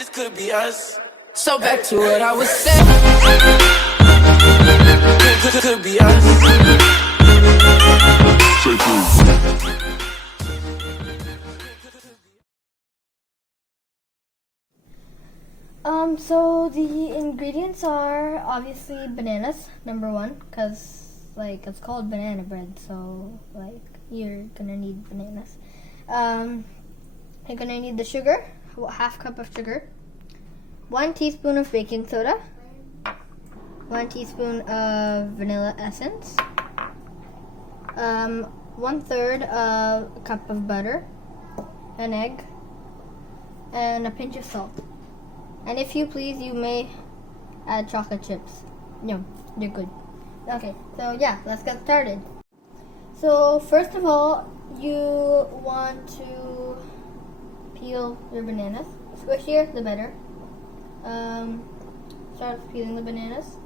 This could be us. So back to what I was saying. Could be us. So the ingredients are obviously bananas, number one, because like it's called banana bread, so like you're gonna need bananas. You're gonna need the sugar, half cup of sugar, 1 teaspoon of baking soda, 1 teaspoon of vanilla essence, 1/3 of a cup of butter, an egg, and a pinch of salt. And if you please, you may add chocolate chips. No, they're good. Okay, so yeah, let's get started. So first of all, you want to peel your bananas. Squishier, the better. Start peeling the bananas.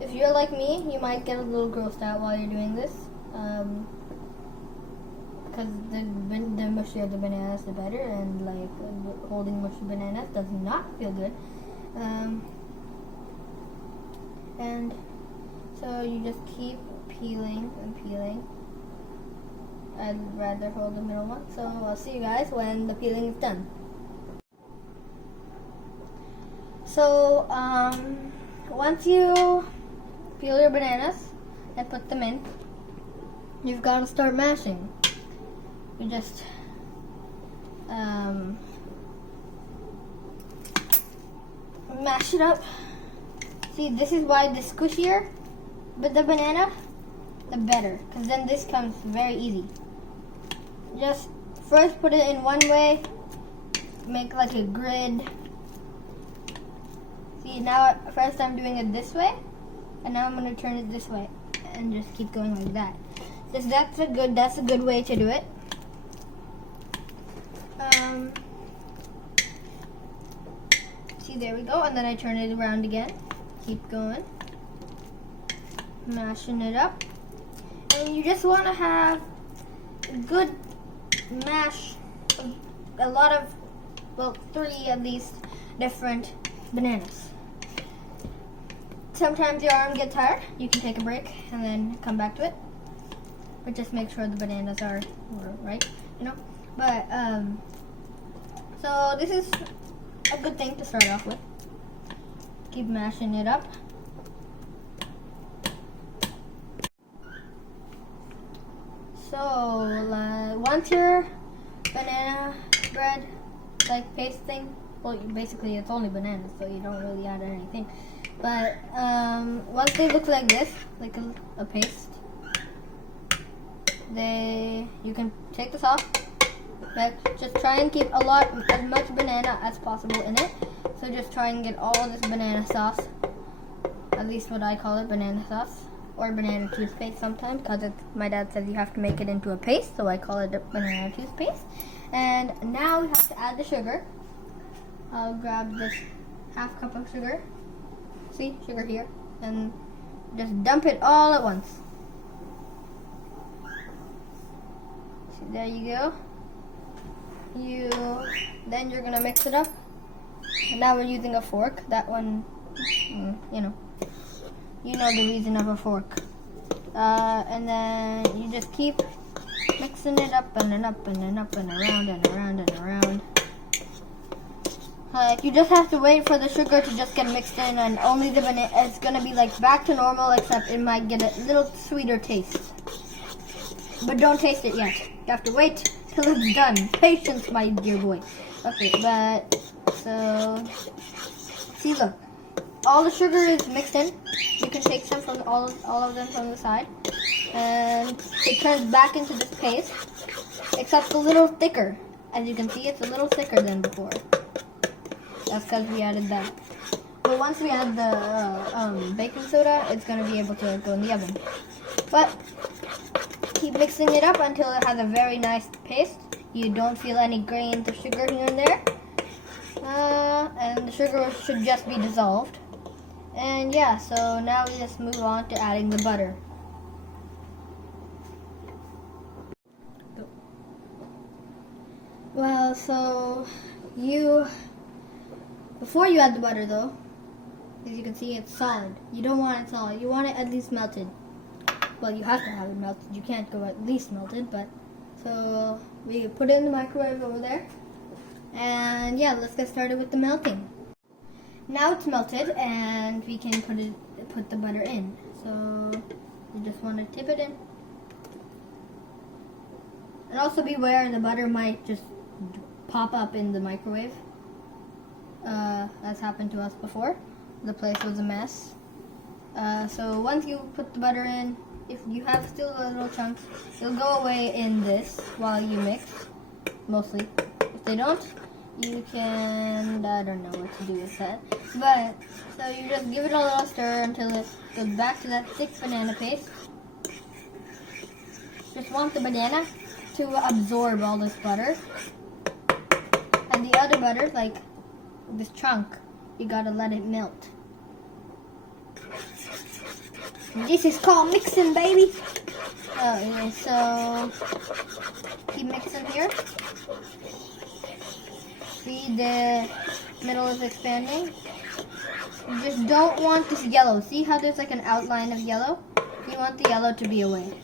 If you're like me, you might get a little grossed out while you're doing this. Because the mushier the bananas, the better, and like holding mushy bananas does not feel good. And so you just keep peeling and peeling. I'd rather hold the middle one, so I'll see you guys when the peeling is done. So once you peel your bananas and put them in, you've got to start mashing. You just mash it up. See, this is why the squishier but the banana, the better, because then this comes very easy. Just first put it in one way, make like a grid. See, now first I'm doing it this way, and now I'm going to turn it this way, and just keep going like that. That's a good way to do it. See, there we go, and then I turn it around again. Keep going, mashing it up, and you just want to have a good mash of a lot of, well, 3 at least different bananas. Sometimes your arm gets tired, you can take a break and then come back to it, but just make sure the bananas are right, you know. But so this is a good thing to start off with. Keep mashing it up. So once your banana bread like paste thing, well, basically it's only bananas, so you don't really add anything. But once they look like this, like a paste, you can take this off. But just try and keep as much banana as possible in it. So just try and get all this banana sauce, at least what I call it, banana sauce, or banana toothpaste sometimes, because my dad says you have to make it into a paste, so I call it a banana toothpaste. And now we have to add the sugar. I'll grab this half cup of sugar. See, sugar here, and just dump it all at once. See, there you go. Then you're gonna mix it up. And now we're using a fork. That one, you know the reason of a fork. And then you just keep mixing it up and up and up and around and around and around. You just have to wait for the sugar to just get mixed in, and only the banana is gonna be like back to normal, except it might get a little sweeter taste. But don't taste it yet. You have to wait till it's done. Patience, my dear boy. Okay, but so see, look, all the sugar is mixed in. You can take some from all of them from the side, and it turns back into this paste, except a little thicker. As you can see, it's a little thicker than before. That's because we added that. But once we add the baking soda, it's going to be able to go in the oven. But keep mixing it up until it has a very nice paste. You don't feel any grains of sugar here and there. And the sugar should just be dissolved. And yeah, so now we just move on to adding the butter. Well, so you Before you add the butter though, as you can see, it's solid. You don't want it solid. You want it at least melted. Well, you have to have it melted. You can't go at least melted, but so we put it in the microwave over there. And yeah, let's get started with the melting. Now it's melted and we can put the butter in. So you just want to tip it in. And also beware, the butter might just pop up in the microwave. That's happened to us before. The place was a mess. So once you put the butter in, if you have still little chunks, they'll go away in this while you mix, mostly. If they don't, you can, I don't know what to do with that. But, so you just give it a little stir until it goes back to that thick banana paste. Just want the banana to absorb all this butter. And the other butter, like this chunk, you gotta let it melt. This is called mixing, baby. Okay, so keep mixing here. See, the middle is expanding. You just don't want this yellow. See how there's like an outline of yellow? You want the yellow to be away.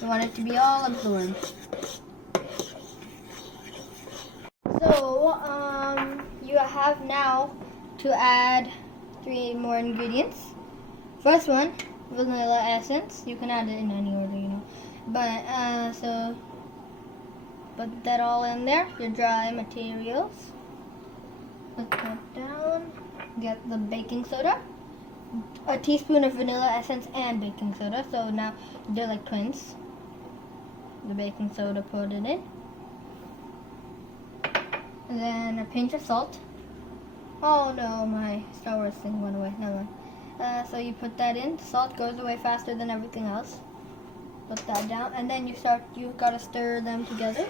You want it to be all absorbed. So, you have now to add 3 more ingredients. First one, vanilla essence. You can add it in any order, you know. But, so, put that all in there. Your dry materials. Put that down. Get the baking soda. A teaspoon of vanilla essence and baking soda. So now they're like twins. The baking soda, put it in. And then a pinch of salt. Oh no, my Star Wars thing went away. Never mind. So you put that in. Salt goes away faster than everything else. Put that down, and then you've got to stir them together.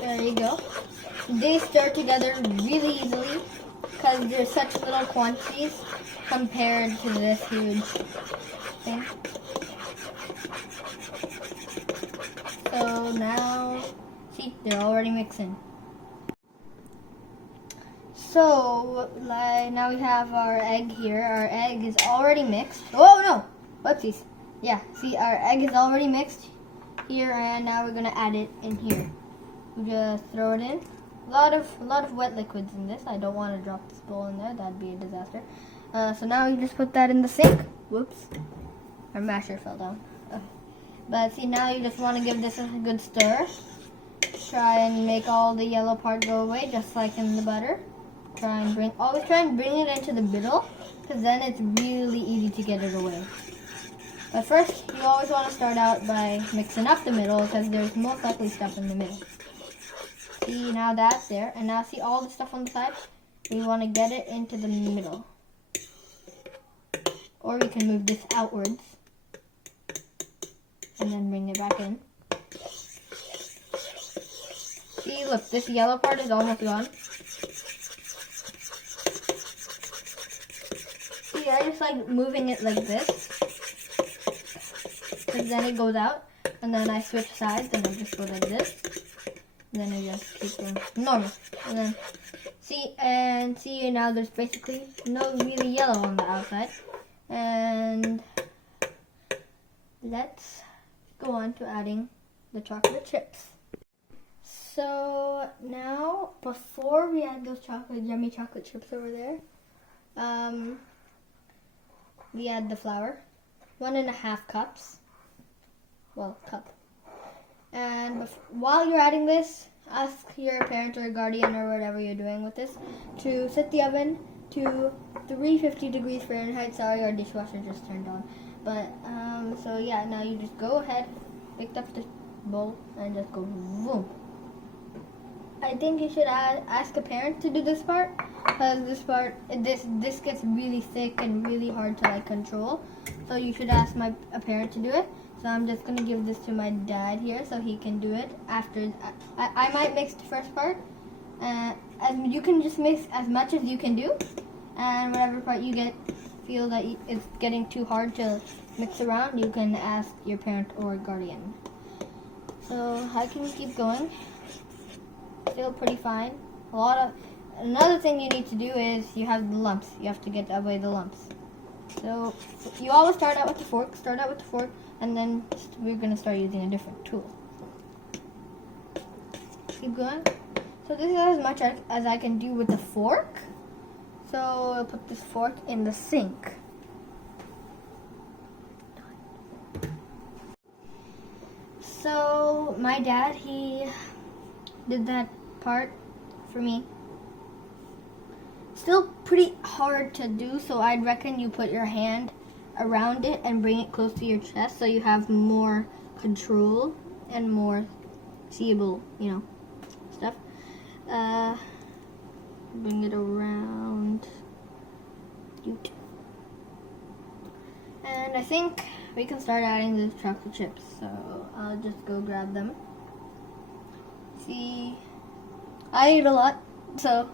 There you go. They stir together really easily because they're such little quantities compared to this huge thing. So now, see, they're already mixing. So, now we have our egg here. Our egg is already mixed. Oh no! Whoopsies. Yeah, see, our egg is already mixed here, and now we're gonna add it in here. We just throw it in. A lot of wet liquids in this. I don't want to drop this bowl in there. That'd be a disaster. So now you just put that in the sink. Whoops. Our masher fell down. Okay. But see, now you just want to give this a good stir. Try and make all the yellow part go away, just like in the butter. Always try and bring it into the middle, because then it's really easy to get it away. But first, you always want to start out by mixing up the middle, because there's most likely stuff in the middle. See, now that's there, and now see all the stuff on the side? We want to get it into the middle. Or we can move this outwards, and then bring it back in. See, look, this yellow part is almost gone. See, I just like moving it like this, because then it goes out, and then I switch sides, and I just go like this, and then I just keep going normal, and then see now there's basically no really yellow on the outside, and let's go on to adding the chocolate chips. So now, before we add those yummy chocolate chips over there, we add the flour, 1.5 cups. Well, cup. And while you're adding this, ask your parent or guardian or whatever you're doing with this to set the oven to 350 degrees Fahrenheit. Sorry, our dishwasher just turned on. But, so yeah, now you just go ahead, pick up the bowl, and just go boom. I think you should ask a parent to do this part, because this gets really thick and really hard to like control. So you should ask a parent to do it. So I'm just gonna give this to my dad here, so he can do it after. I might mix the first part. You can just mix as much as you can do, and whatever part you feel that it's getting too hard to mix around, you can ask your parent or guardian. So I can keep going. Still pretty fine. Another thing you need to do is you have the lumps. You have to get away the lumps. So you always start out with the fork. And then we're gonna start using a different tool. Keep going. So this is as much as I can do with the fork. So I'll put this fork in the sink. So my dad, he did that part for me. Still pretty hard to do, so I'd reckon you put your hand around it and bring it close to your chest so you have more control and more seeable, stuff. Bring it around. And I think we can start adding the chocolate chips. So I'll just go grab them. See, I eat a lot, so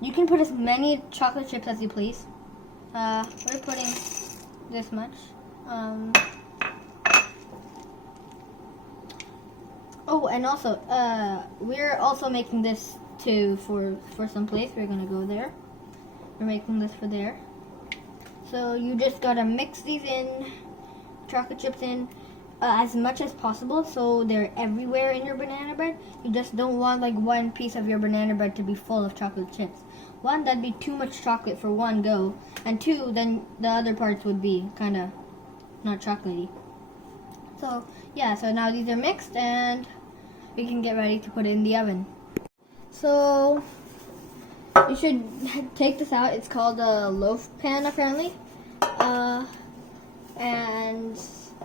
you can put as many chocolate chips as you please. We're putting this much. Oh, and also, we're also making this too for some place. We're gonna go there. We're making this for there. So you just gotta mix these in, chocolate chips in, as much as possible so they're everywhere in your banana bread. You just don't want like one piece of your banana bread to be full of chocolate chips. One, that'd be too much chocolate for one go, and two, then the other parts would be kind of not chocolatey. So yeah, so now these are mixed and we can get ready to put it in the oven. So you should take this out. It's called a loaf pan apparently. And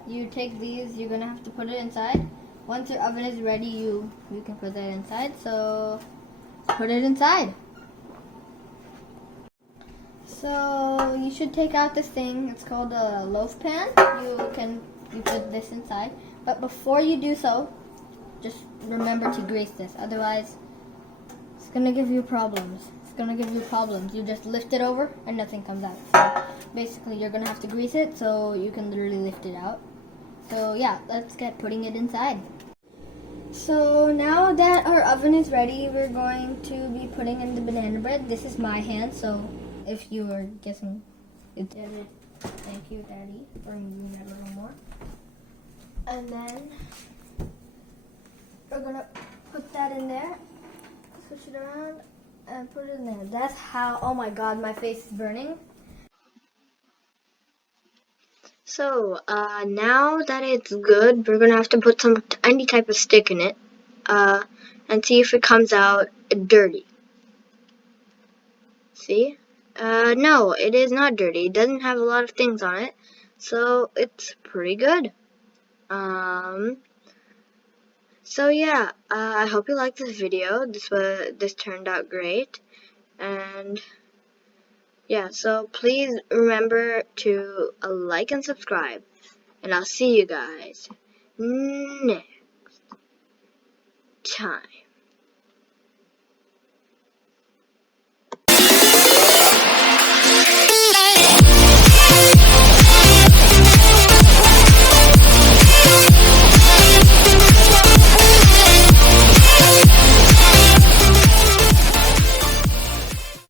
you take these, you're gonna have to put it inside. Once your oven is ready, you can put that inside. So put it inside. So you should take out this thing. It's called a loaf pan. You put this inside. But before you do so, just remember to grease this. Otherwise, it's gonna give you problems. You just lift it over and nothing comes out. So basically, you're gonna have to grease it so you can literally lift it out. So yeah, let's get putting it inside. So now that our oven is ready, we're going to be putting in the banana bread. This is my hand, so if you were guessing, it's it. Thank you, Daddy, for moving that a little more. And then we're gonna put that in there, switch it around, and put it in there. That's how, oh my god, my face is burning. So, now that it's good, we're gonna have to put any type of stick in it, and see if it comes out dirty. See? No, it is not dirty. It doesn't have a lot of things on it, so it's pretty good. So yeah, I hope you liked this video. This turned out great, and yeah, so please remember to like and subscribe, and I'll see you guys next time.